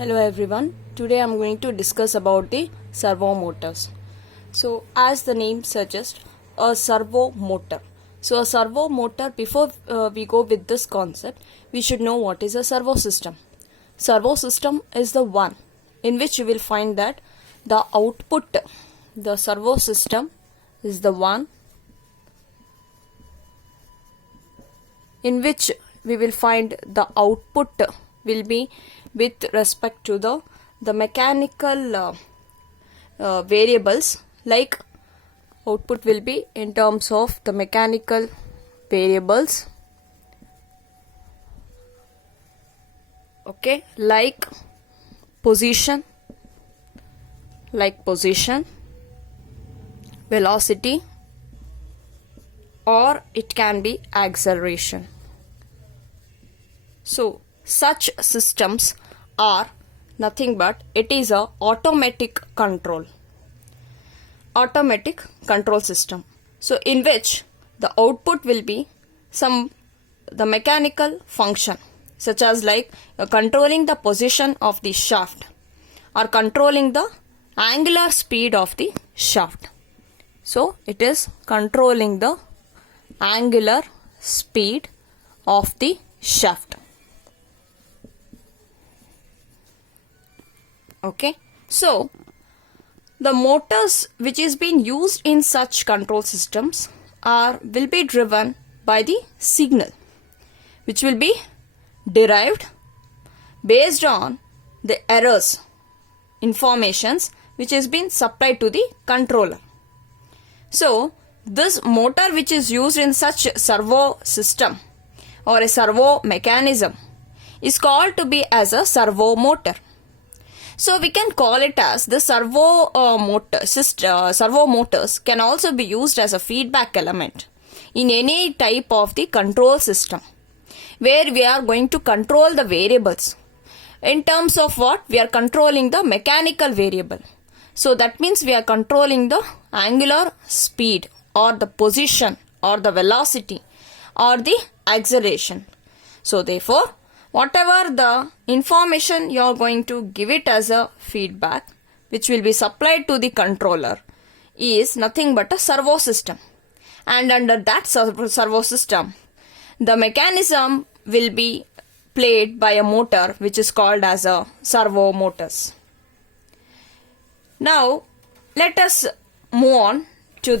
Hello everyone. Today I'm going to discuss about the servo motors. So as the name suggests, a servo motor. So a servo motor, before we go with this concept, we should know what is a servo system. Servo system is the one in which you will find that the output, the servo system is the one in which we will find the output will be with respect to the mechanical variables, like output will be in terms of the mechanical variables, okay, like position, velocity, or it can be acceleration. So such systems are nothing but it is a automatic control system. So in which the output will be the mechanical function, such as like controlling the position of the shaft or controlling the angular speed of the shaft. So it is controlling the angular speed of the shaft. Okay, so the motors which is being used in such control systems will be driven by the signal, which will be derived based on the errors, informations which has been supplied to the controller. So this motor which is used in such servo system or a servo mechanism is called to be as a servo motor. So we can call it as the servo motors can also be used as a feedback element in any type of the control system, where we are going to control the variables. In terms of what? We are controlling the mechanical variable. So that means we are controlling the angular speed or the position or the velocity or the acceleration. So therefore, whatever the information you are going to give it as a feedback, which will be supplied to the controller, is nothing but a servo system. And under that servo system, the mechanism will be played by a motor which is called as a servo motors. Now let us move on to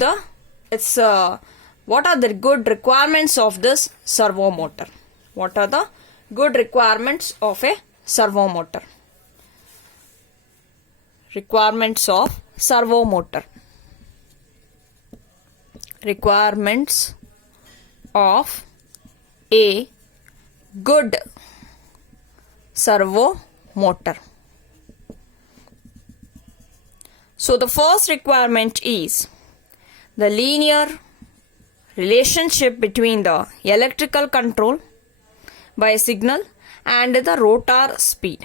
what are the good requirements of this servo motor. What are the good requirements of a servo motor? Requirements of servo motor. Requirements of a good servo motor. So the first requirement is the linear relationship between the electrical control by a signal and the rotor speed.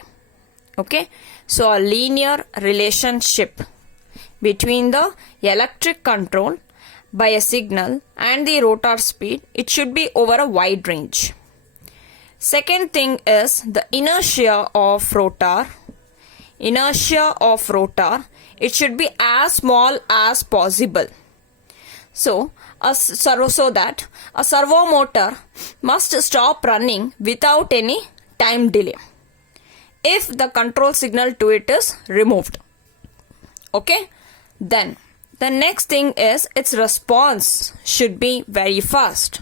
Okay, so a linear relationship between the electric control by a signal and the rotor speed, it should be over a wide range. Second thing is the inertia of rotor. It should be as small as possible. So that a servo motor must stop running without any time delay if the control signal to it is removed. Okay, then the next thing is its response should be very fast.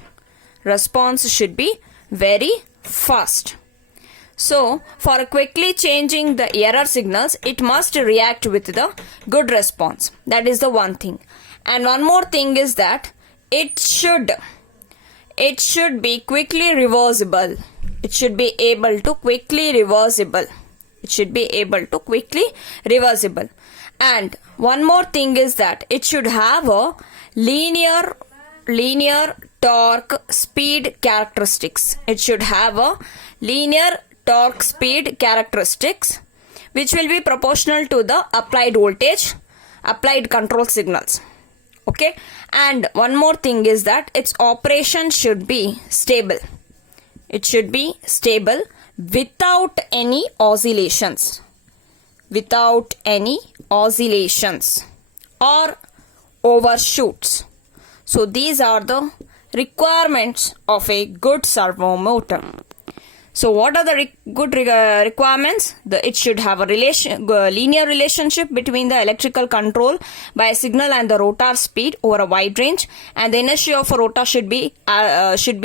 So for quickly changing the error signals, it must react with the good response. That is the one thing. And one more thing is that it should be quickly reversible. It should be able to quickly reversible. And one more thing is that it should have a linear torque speed characteristics. Which will be proportional to the applied voltage, applied control signals. Okay, and one more thing is that its operation should be stable. without any oscillations. Without any oscillations or overshoots. So these are the requirements of a good servo motor. So what are the good requirements? It should have a linear relationship between the electrical control by a signal and the rotor speed over a wide range, and the inertia of a rotor should be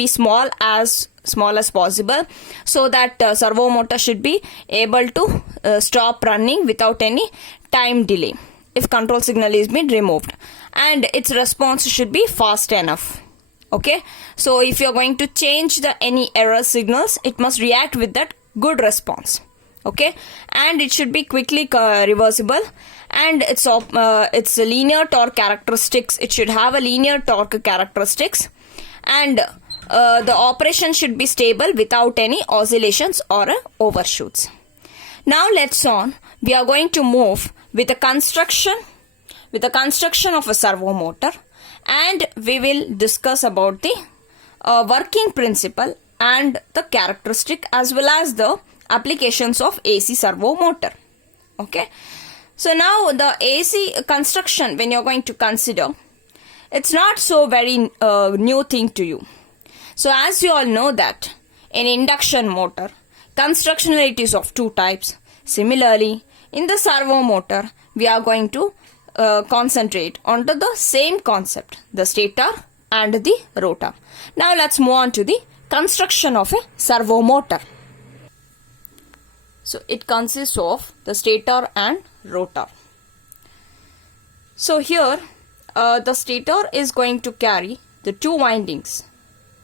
small as possible, so that servo motor should be able to stop running without any time delay if control signal is been removed, and its response should be fast enough. Okay, so if you're going to change any error signals, it must react with that good response. Okay, and it should be quickly reversible, and its linear torque characteristics, it should have a linear torque characteristics, and the operation should be stable without any oscillations or overshoots. Now let's on, we are going to move with the construction of a servo motor, and we will discuss about the working principle and the characteristic as well as the applications of AC servo motor. Okay, so now the AC construction, when you're going to consider, it's not so very new thing to you. So as you all know that in induction motor, constructional it is of two types. Similarly, in the servo motor, we are going to concentrate onto the same concept, the stator and the rotor. Now let's move on to the construction of a servo motor. So it consists of the stator and rotor. So here the stator is going to carry the two windings,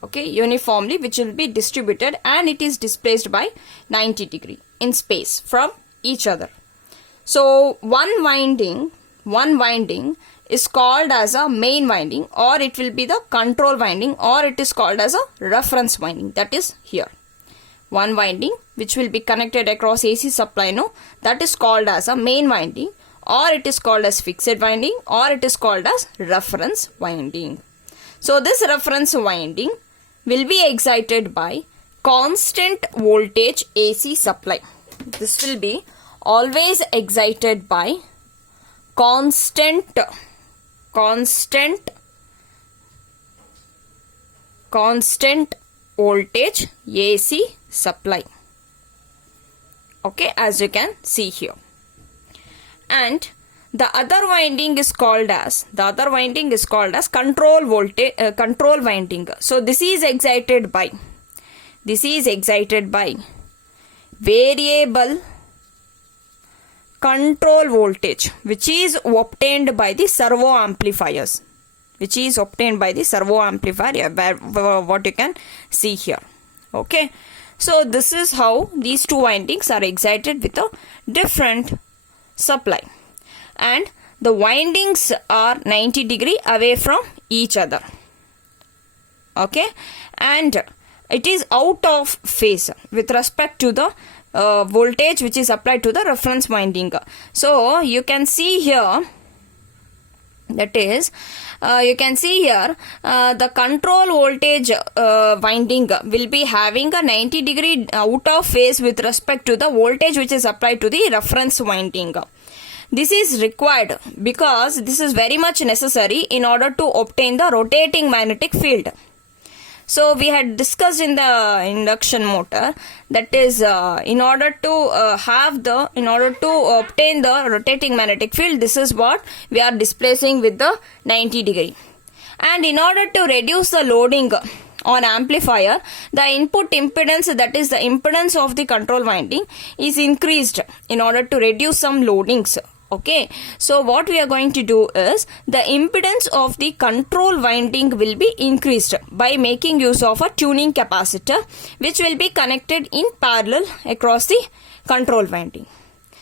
okay, uniformly, which will be distributed, and it is displaced by 90 degree in space from each other. So one winding is called as a main winding, or it will be the control winding, or it is called as a reference winding, that is here. One winding which will be connected across AC supply, that is called as a main winding, or it is called as fixed winding, or it is called as reference winding. So this reference winding will be excited by constant voltage AC supply. This will be always excited by constant voltage AC supply. Okay, as you can see here. And the other winding is called as control winding. So this is excited by variable control voltage, which is obtained by the servo amplifiers, what you can see here. Okay, so this is how these two windings are excited with a different supply, and the windings are 90 degree away from each other. Okay, and it is out of phase with respect to the voltage which is applied to the reference winding. So you can see here, that is the control voltage winding will be having a 90 degree out of phase with respect to the voltage which is applied to the reference winding. This is required because this is very much necessary in order to obtain the rotating magnetic field. So we had discussed in the induction motor, that is in order to obtain the rotating magnetic field, this is what we are displacing with the 90 degree. And in order to reduce the loading on amplifier, the input impedance, that is the impedance of the control winding, is increased in order to reduce some loadings. Okay, so what we are going to do is the impedance of the control winding will be increased by making use of a tuning capacitor which will be connected in parallel across the control winding.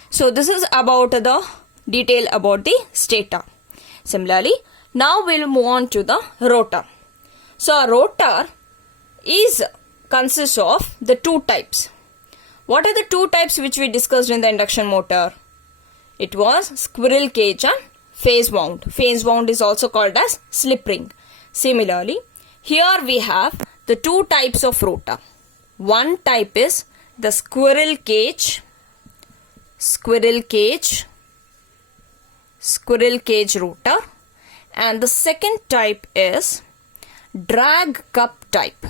So this is about the detail about the stator. Similarly, now we'll move on to the rotor. So a rotor consists of the two types. What are the two types which we discussed in the induction motor? It was squirrel cage and phase wound. Phase wound is also called as slip ring. Similarly, here we have the two types of rotor. One type is the squirrel cage rotor, and the second type is drag cup type.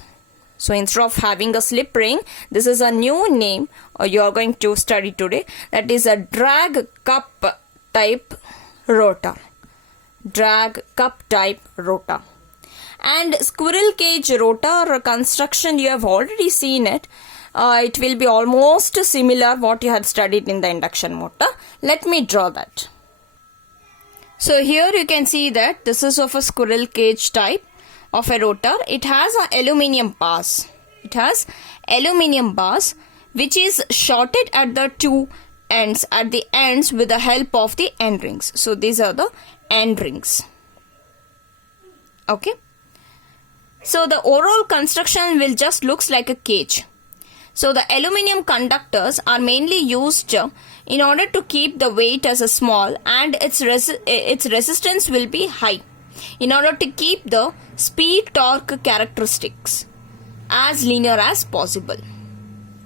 So instead of having a slip ring, this is a new name you are going to study today. That is a drag cup type rotor. Drag cup type rotor. And squirrel cage rotor construction, you have already seen it. It will be almost similar what you had studied in the induction motor. Let me draw that. So here you can see that this is of a squirrel cage type of a rotor. It has an aluminium bars. Which is shorted at the two ends, with the help of the end rings. So these are the end rings. Okay. So the overall construction will just looks like a cage. So the aluminium conductors are mainly used in order to keep the weight as a small, and its resistance will be high, in order to keep the speed torque characteristics as linear as possible,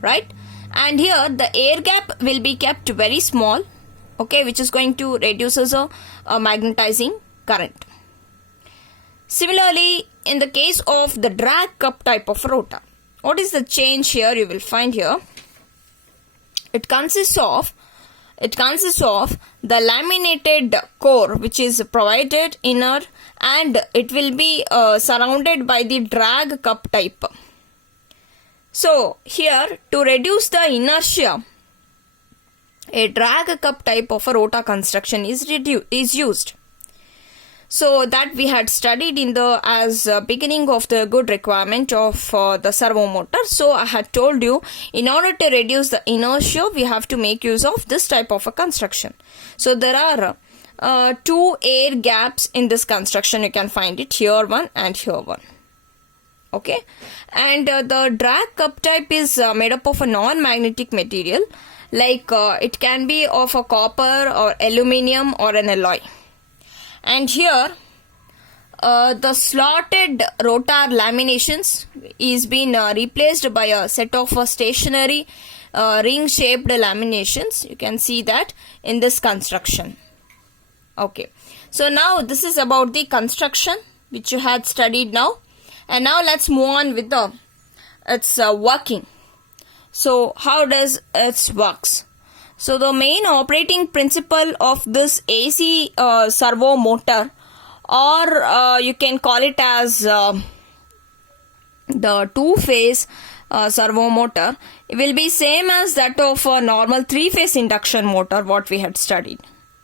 right? And here the air gap will be kept very small, okay, which is going to reduce a magnetizing current. Similarly, in the case of the drag cup type of rotor, what is the change here? You will find here it consists of the laminated core, which is provided inner, and it will be surrounded by the drag cup type. So here, to reduce the inertia, a drag cup type of a rotor construction is used. So that we had studied in the beginning of the good requirement of the servo motor. So I had told you, in order to reduce the inertia, we have to make use of this type of a construction. So there are two air gaps in this construction. You can find it here one and here one. Okay, and the drag cup type is made up of a non-magnetic material, like it can be of a copper or aluminium or an alloy. And here the slotted rotor laminations is being replaced by a set of stationary ring shaped laminations. You can see that in this construction. Okay, so now this is about the construction which you had studied now. And now let's move on with its working. So how does it works? So the main operating principle of this AC servo motor, or you can call it as the two-phase servo motor, it will be same as that of a normal three-phase induction motor what we had studied.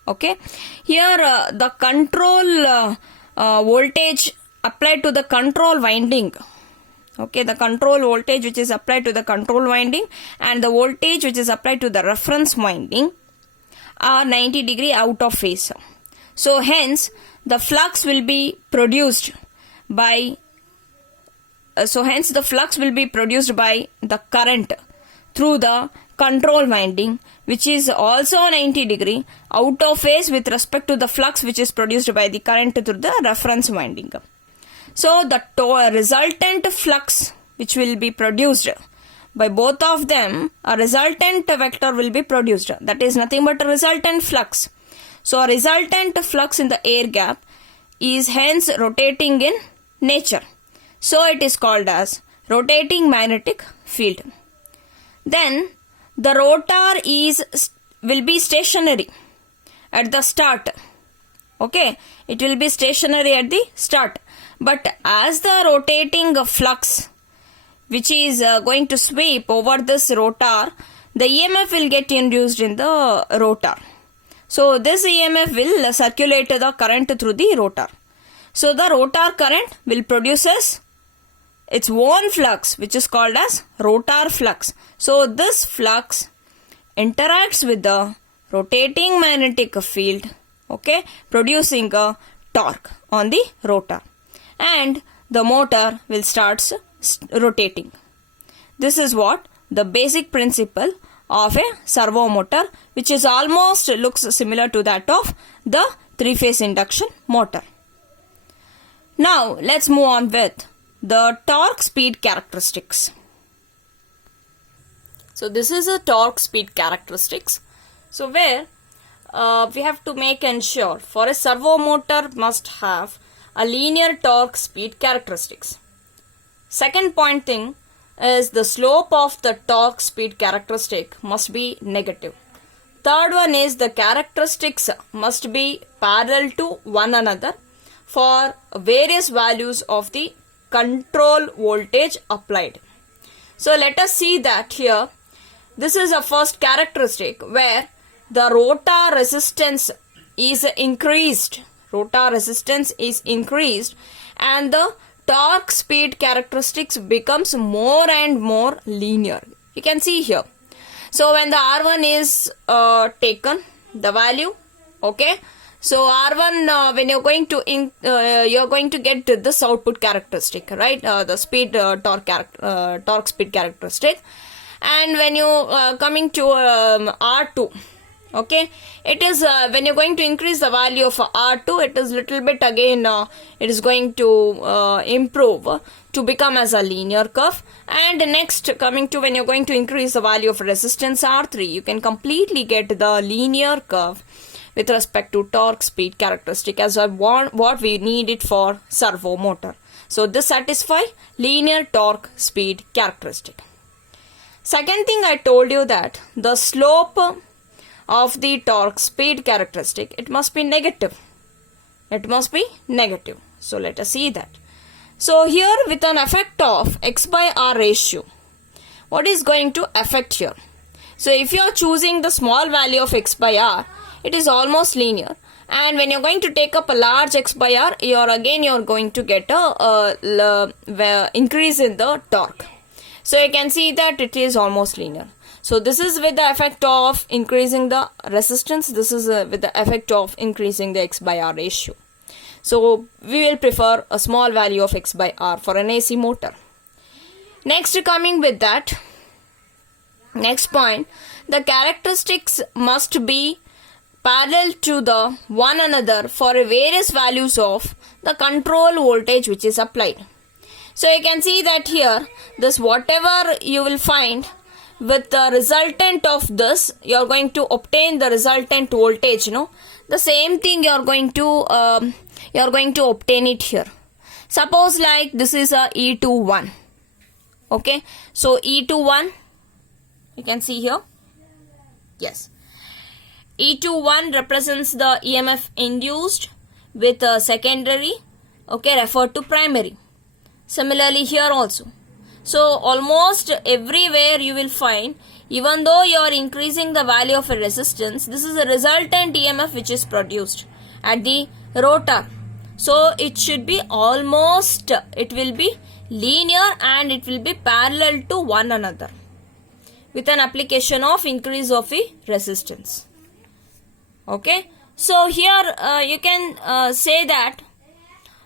Okay, here the control voltage applied to the control winding, okay, the control voltage which is applied to the control winding and the voltage which is applied to the reference winding are 90° out of phase. So hence the flux will be produced by the current through the control winding, which is also 90° out of phase with respect to the flux which is produced by the current through the reference winding. So the resultant flux which will be produced by both of them, a resultant vector will be produced. That is nothing but a resultant flux. So a resultant flux in the air gap is hence rotating in nature. So it is called as rotating magnetic field. Then the rotor will be stationary at the start. Okay, it will be stationary at the start. But as the rotating flux which is going to sweep over this rotor, the EMF will get induced in the rotor. So this EMF will circulate the current through the rotor. So the rotor current will produce its own flux which is called as rotor flux. So this flux interacts with the rotating magnetic field, okay, producing a torque on the rotor. And the motor will start rotating. This is what the basic principle of a servo motor, which is almost looks similar to that of the three-phase induction motor. Now let's move on with the torque speed characteristics. So this is a torque speed characteristics. So where we have to make ensure for a servo motor must have a linear torque speed characteristics. Second point thing is the slope of the torque speed characteristic must be negative. Third one is the characteristics must be parallel to one another for various values of the control voltage applied. So let us see that here. This is a first characteristic where the rotor resistance is increased. Rotor resistance is increased and the torque speed characteristics becomes more and more linear. You can see here. So when the R1 is taken, the value, okay. So R1 when you're going to get this output characteristic, right? The speed torque speed characteristic. And when you coming to R2, okay, it is when you're going to increase the value of R2, it is little bit again it is going to improve to become as a linear curve. And next coming to when you're going to increase the value of resistance R3, you can completely get the linear curve with respect to torque speed characteristic as what we need it for servo motor. So this satisfy linear torque speed characteristic. Second thing I told you that the slope of the torque speed characteristic, it must be negative. It must be negative. So let us see that. So here with an effect of x by r ratio, what is going to affect here? So if you are choosing the small value of x by r, it is almost linear. And when you're going to take up a large x by r, you're going to get a increase in the torque. So you can see that it is almost linear. So this is with the effect of increasing the resistance. This is with the effect of increasing the x by r ratio. So we will prefer a small value of x by r for an AC motor. Next coming with that, next point, the characteristics must be parallel to the one another for various values of the control voltage which is applied. So you can see that here, this whatever you will find with the resultant of this, you are going to obtain the resultant voltage, the same thing you are going to obtain it here. Suppose like this is a E21, okay. So E21, you can see here, yes. E21 represents the EMF induced with a secondary, okay, referred to primary. Similarly here also. So almost everywhere you will find, even though you are increasing the value of a resistance, this is a resultant EMF which is produced at the rotor. So it should be almost, it will be linear and it will be parallel to one another with an application of increase of a resistance. Okay. So here you can say that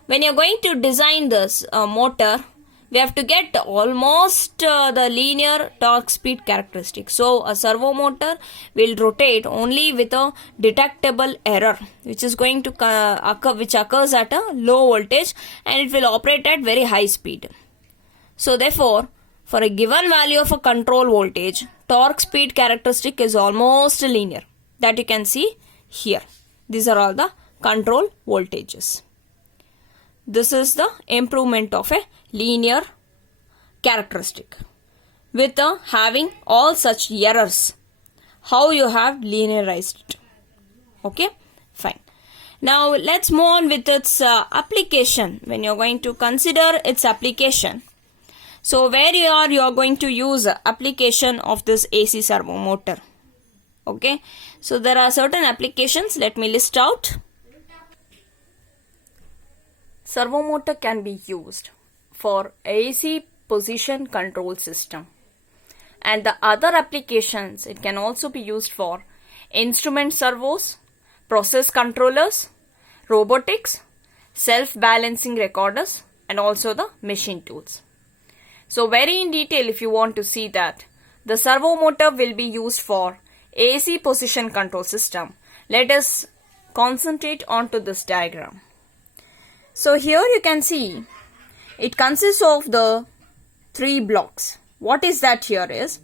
when you're going to design this motor, we have to get almost the linear torque speed characteristic. So a servo motor will rotate only with a detectable error which is going to occurs at a low voltage, and it will operate at very high speed. So therefore, for a given value of a control voltage, torque speed characteristic is almost linear. That you can see here. These are all the control voltages. This is the improvement of a linear characteristic with having all such errors. How you have linearized it. Okay, fine. Now let's move on with its application. When you're going to consider its application, so where you are going to use application of this AC servo motor. Okay, so there are certain applications. Let me list out. Servo motor can be used for AC position control system, and the other applications, it can also be used for instrument servos, process controllers, robotics, self-balancing recorders, and also the machine tools. So very in detail, if you want to see that, the servo motor will be used for AC position control system. Let us concentrate onto this diagram. So here you can see it consists of the three blocks. What is that here is,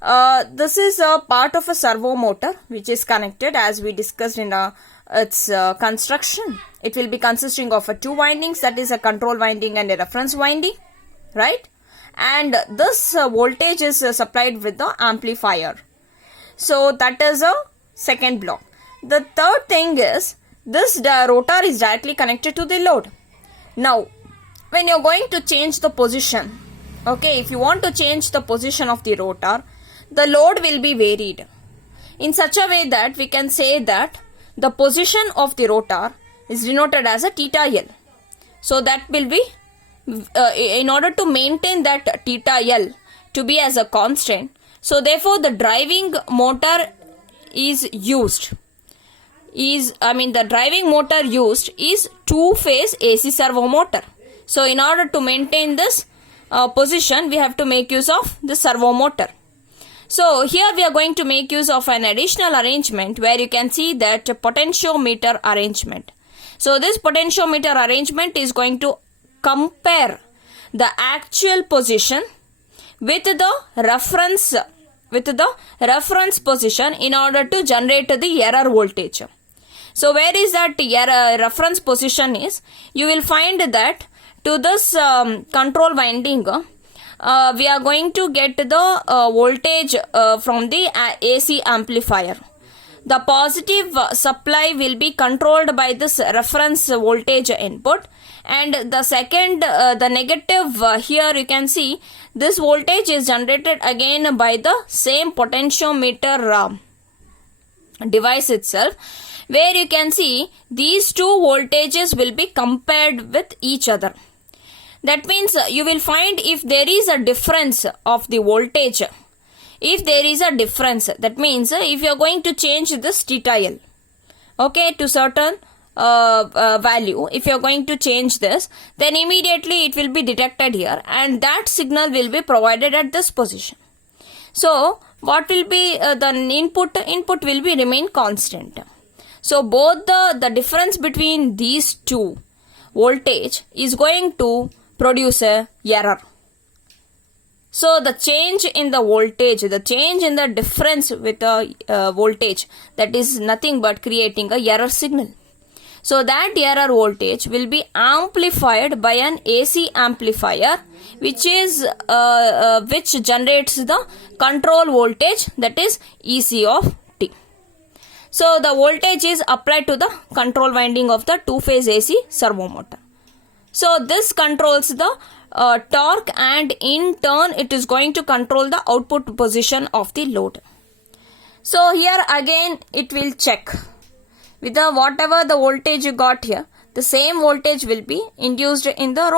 This is a part of a servo motor which is connected as we discussed in its construction. It will be consisting of two windings, that is a control winding and a reference winding, right? And this voltage is supplied with the amplifier. So that is a second block. The third thing is this rotor is directly connected to the load. Now when you're going to change the position, okay, if you want to change the position of the rotor, the load will be varied in such a way that we can say that the position of the rotor is denoted as a theta L. So that will be in order to maintain that theta L to be as a constant. So therefore the driving motor is used. The driving motor used is two-phase AC servo motor. So in order to maintain this position, we have to make use of the servo motor. So here we are going to make use of an additional arrangement where you can see that potentiometer arrangement. So this potentiometer arrangement is going to compare the actual position with the reference position in order to generate the error voltage. So where is that reference position is? You will find that to this control winding, we are going to get the voltage from the AC amplifier. The positive supply will be controlled by this reference voltage input, and the second, the negative, here you can see this voltage is generated again by the same potentiometer device itself, where you can see these two voltages will be compared with each other. That means you will find if there is a difference of the voltage, if there is a difference, that means if you are going to change this theta L, okay, to certain value, if you are going to change this, then immediately it will be detected here and that signal will be provided at this position. So what will be the input will be remain constant. So both the difference between these two voltage is going to produce a error. So the change in the voltage, the change in the difference with the voltage, that is nothing but creating a error signal. So that error voltage will be amplified by an AC amplifier, which is which generates the control voltage, that is EC of T. So the voltage is applied to the control winding of the two-phase AC servo motor. So this controls the torque, and in turn it is going to control the output position of the load. So here again it will check with the whatever the voltage you got here, the same voltage will be induced in the rotor.